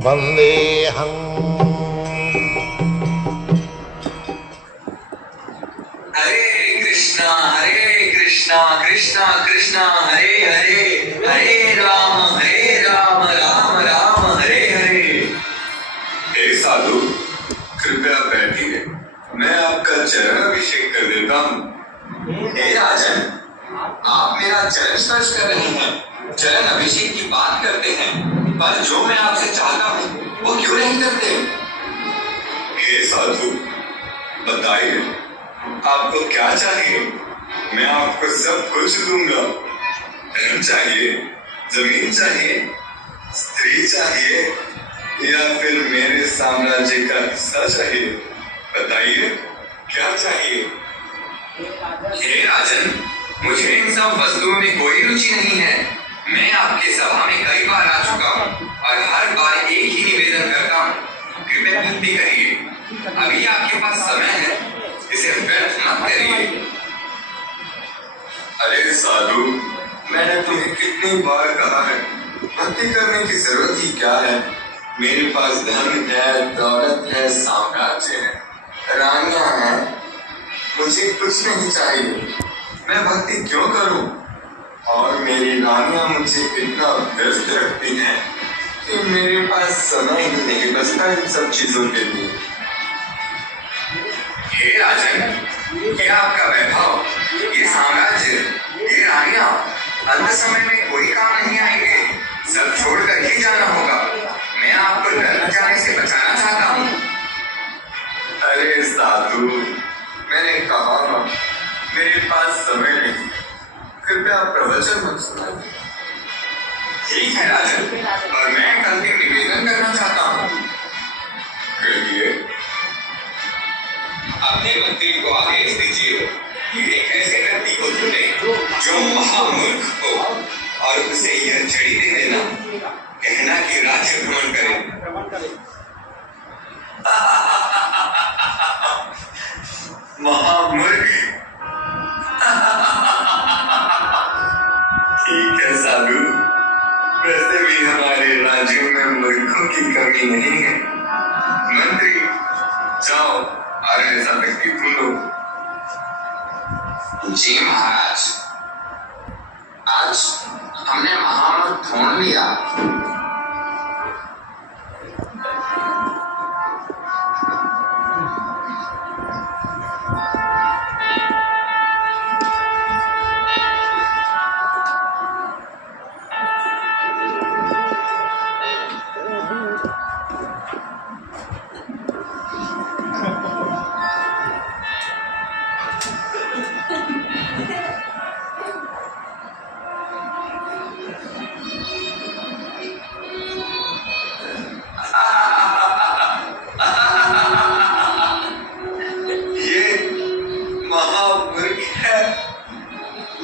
वन्देऽहम्। हरे कृष्णा कृष्णा कृष्णा हरे हरे, हरे राम राम राम हरे हरे। हे साधु, कृपया बैठिए, मैं आपका चरण अभिषेक कर देता हूँ। हे राजन, आप मेरा चरण स्पर्श कर रहे हैं, चरण अभिषेक की बात करते हैं, पर जो मैं आपसे चाहता हूँ वो क्यों नहीं करते? हे साधु, बताइए आपको क्या चाहिए? मैं आपको सब कुछ दूंगा। धन चाहिए, जमीन चाहिए, स्त्री चाहिए, या फिर मेरे साम्राज्य का हिस्सा चाहिए? बताइए क्या चाहिए? हे राजन, मुझे इन सब वस्तुओं में कोई रुचि नहीं है। मैं आपके सभा में कई बार आ चुका हूँ और हर बार एक ही निवेदन करता हूँ, कृपया भक्ति करिए। अभी आपके पास समय है, इसे व्यर्थ मत करिए। अरे साधु, मैंने तुम्हें कितनी बार कहा है, भक्ति करने की जरूरत ही क्या है? मेरे पास धन है, दौलत है, साम्राज्य है, रानियां हैं, मुझे कुछ नहीं चाहिए। मैं भक्ति क्यों करूं? और मेरी रानियां मुझे इतना व्यस्त रखती हैं कि मेरे पास समय ही नहीं बचता इन सब चीजों के लिए। हे राजन, ये आपका वैभव, ये साम्राज्य, ये रानियां अंत समय में कोई काम नहीं आएंगे, सब छोड़कर ही जाना होगा। मैं आपको डर न जाने से बचाना चाहता हूँ। अरे साधु, मैंने कहा ना, मेरे पास समय नहीं, कृपया प्रवचन मत सुनाइए। ठीक है राजन, पर मैं एक अंतिम निवेदन करना चाहता हूँ। कहिए। अपने मंत्री को आदेश दीजिए कि एक ऐसे व्यक्ति को चुने जो महामूर्ख हो और उसे यह छड़ी दे देना, कहना कि राज्य भ्रमण करे। महामूर्ख। ठीक है साधु, वैसे भी हमारे राज्यों में मूर्खों की कमी नहीं है। मंत्री, जाओ और ऐसा व्यक्ति ढूंढो। जी महाराज, आज हमने महामूर्ख ढूंढ लिया।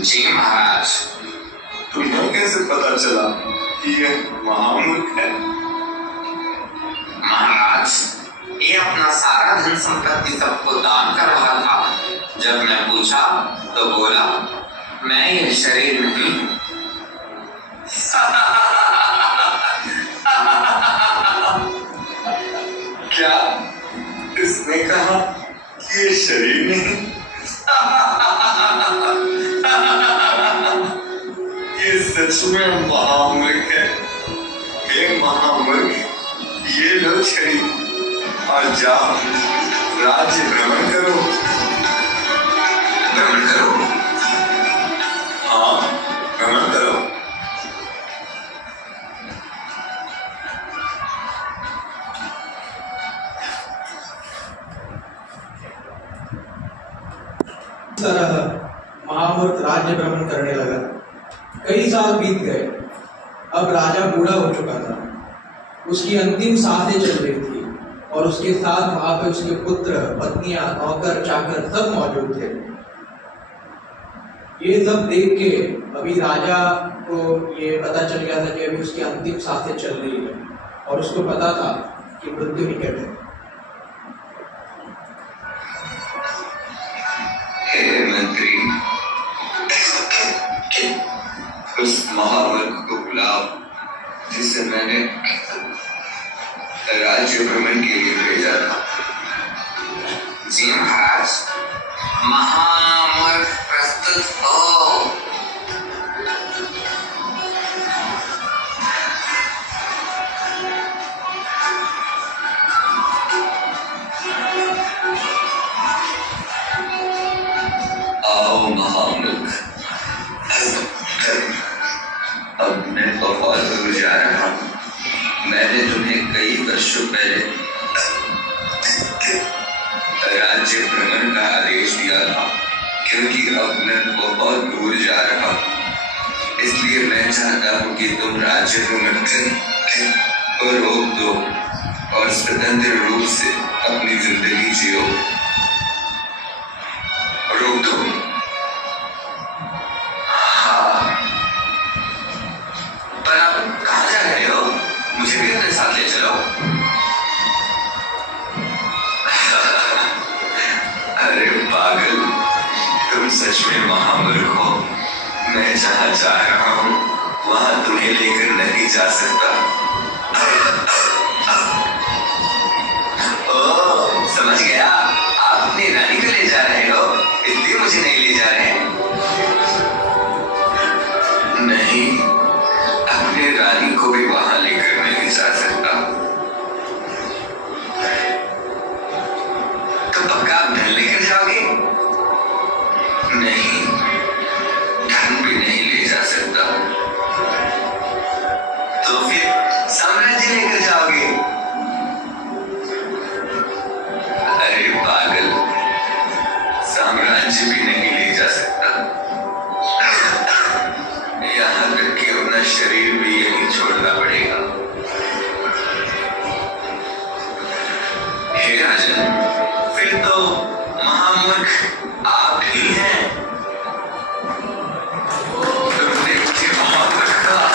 जी महाराज, तुम्हें कैसे पता चला कि यह महामूर्ख है? महाराज, ये अपना सारा धन संपत्ति सबको दान कर रहा था। जब मैं पूछा तो बोला, मैं यह शरीर नहीं हूँ। क्या इसने कहा कि ये शरीर नहीं? ये सच में महामूर्ख है। हे महामूर्ख, ये लो छड़ी और जाओ राज्य भ्रमण करो। भ्रमण करो? हाँ, भ्रमण करो। तरह महामूर्ख राज्य भ्रमण करने लगा। कई साल बीत गए। अब राजा बूढ़ा हो चुका था, उसकी अंतिम सांसें चल रही थी और उसके साथ वहां पे उसके पुत्र, पत्नियां, नौकर, चाकर सब मौजूद थे। ये सब देख के अभी राजा को ये पता चल गया था कि अभी उसकी अंतिम सांसें चल रही है और उसको पता था कि मृत्यु निकट है। हे मंत्री, उस महामूर्ख को बुलाओ जिसे मैंने राज्य भ्रमण के लिए भेजा था। जी महाराज, महामूर्ख प्रस्तुत हो। आओ महामूर्ख, अब मैं बहुत दूर जा रहा हूँ। मैंने तुम्हें कई वर्षों पहले राज्य भ्रमण का आदेश दिया था, क्योंकि अब मैं बहुत दूर जा रहा हूँ। इसलिए मैं चाहता हूँ कि तुम राज्य भ्रमण को रोक दो और स्वतंत्र रूप से अपनी जिंदगी जियो। रोक दो। हाँ, पर आप कहाँ जा रहे हो? मुझे भी अपने साथ ले चलो। अरे पागल, तुम सच में महामूर्ख हो। मैं जहाँ जा रहा हूँ वहाँ तुम्हें लेकर नहीं जा सकता। ओह, समझ गया, आप अपनी रानी को ले जा रहे हो, इसलिए मुझे नहीं ले जा रहे। नहीं, अपने रानी को भी वहां लेकर नहीं जा सकता। तो पक्का आप धन लेकर जाओगे? नहीं, धन भी नहीं ले जा सकता। तो फिर साम्राज्य लेकर जाओगे? अरे पागल, साम्राज्य भी नहीं ले जा सकता। यहाँ तक कि अपना शरीर भी यहीं छोड़ना पड़ेगा। हे राजन, फिर तो महामूर्ख आप ही हैं। तुमने मुझे महामूर्ख कहा,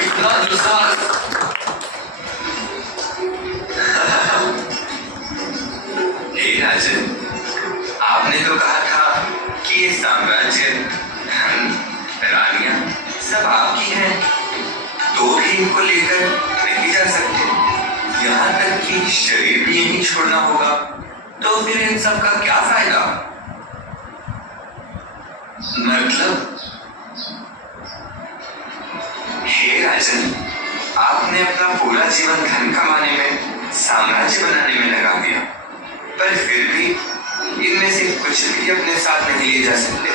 इतना दुस्साहस। हे राजन, आपने तो कहा था कि ये साम्राज्य, धन, रानियां सब आपकी हैं, तो भी इनको लेकर नहीं जा सकते। यहाँ तक कि शरीर भी यहीं छोड़ना होगा, तो फिर इन सब का क्या फायदा? मतलब, हे राजन, आपने अपना पूरा जीवन धन कमाने में, साम्राज्य बनाने में लगा दिया, पर फिर भी इनमें से कुछ भी अपने साथ नहीं ले जा सकते।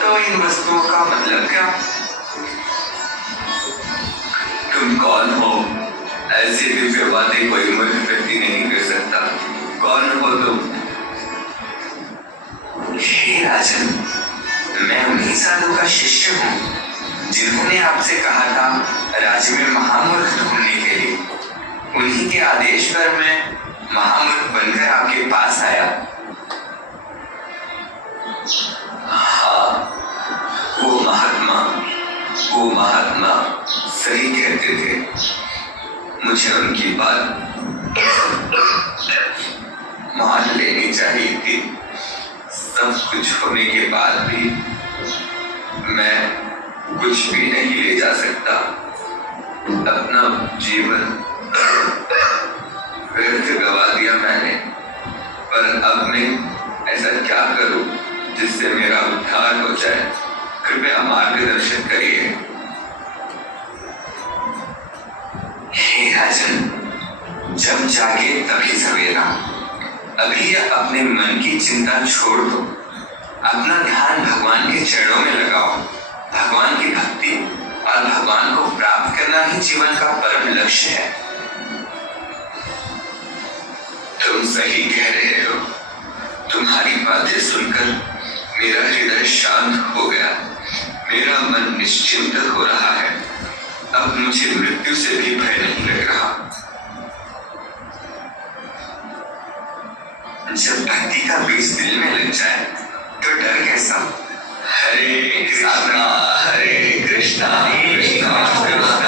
तो इन वस्तुओं का मतलब क्या? तुम कौन हो? ऐसे दिव्य बातें कोई मूर्ख व्यक्ति नहीं कर सकता। कौन हो तुम? हे राजन, मैं उन्हीं साधु का शिष्य हूँ जिन्होंने आपसे कहा था राज्य में महामूर्ख ढूंढने के लिए। उन्हीं के आदेश पर मैं महामूर्ख बनकर आपके पास आया। हाँ, वो महात्मा सही कहते थे। मुझे उनकी बात मान लेनी चाहिए थी। सब कुछ होने के बाद भी मैं कुछ भी नहीं ले जा सकता। अपना जीवन व्यर्थ गवा दिया मैंने, पर अब मैं ऐसा क्या करूं जिससे मेरा उद्धार हो जाए? कृपया मार्गदर्शन करिए। हे राजन, जब जागे तभी सवेरा। अभी अपने मन की चिंता छोड़ दो, अपना ध्यान भगवान के चरणों में लगाओ। भगवान की भक्ति और भगवान को प्राप्त करना ही जीवन का परम लक्ष्य है। तुम सही कह रहे हो। तुम्हारी बातें सुनकर मेरा हृदय शांत हो गया। मेरा मन निश्चिंत हो रहा है। अब मुझे मृत्यु से भी भय नहीं लग रहा। जब भक्ति का बीज दिल में लग जाए तो डर कैसा? हरे कृष्णा हरे कृष्णा कृष्णा कृष्णा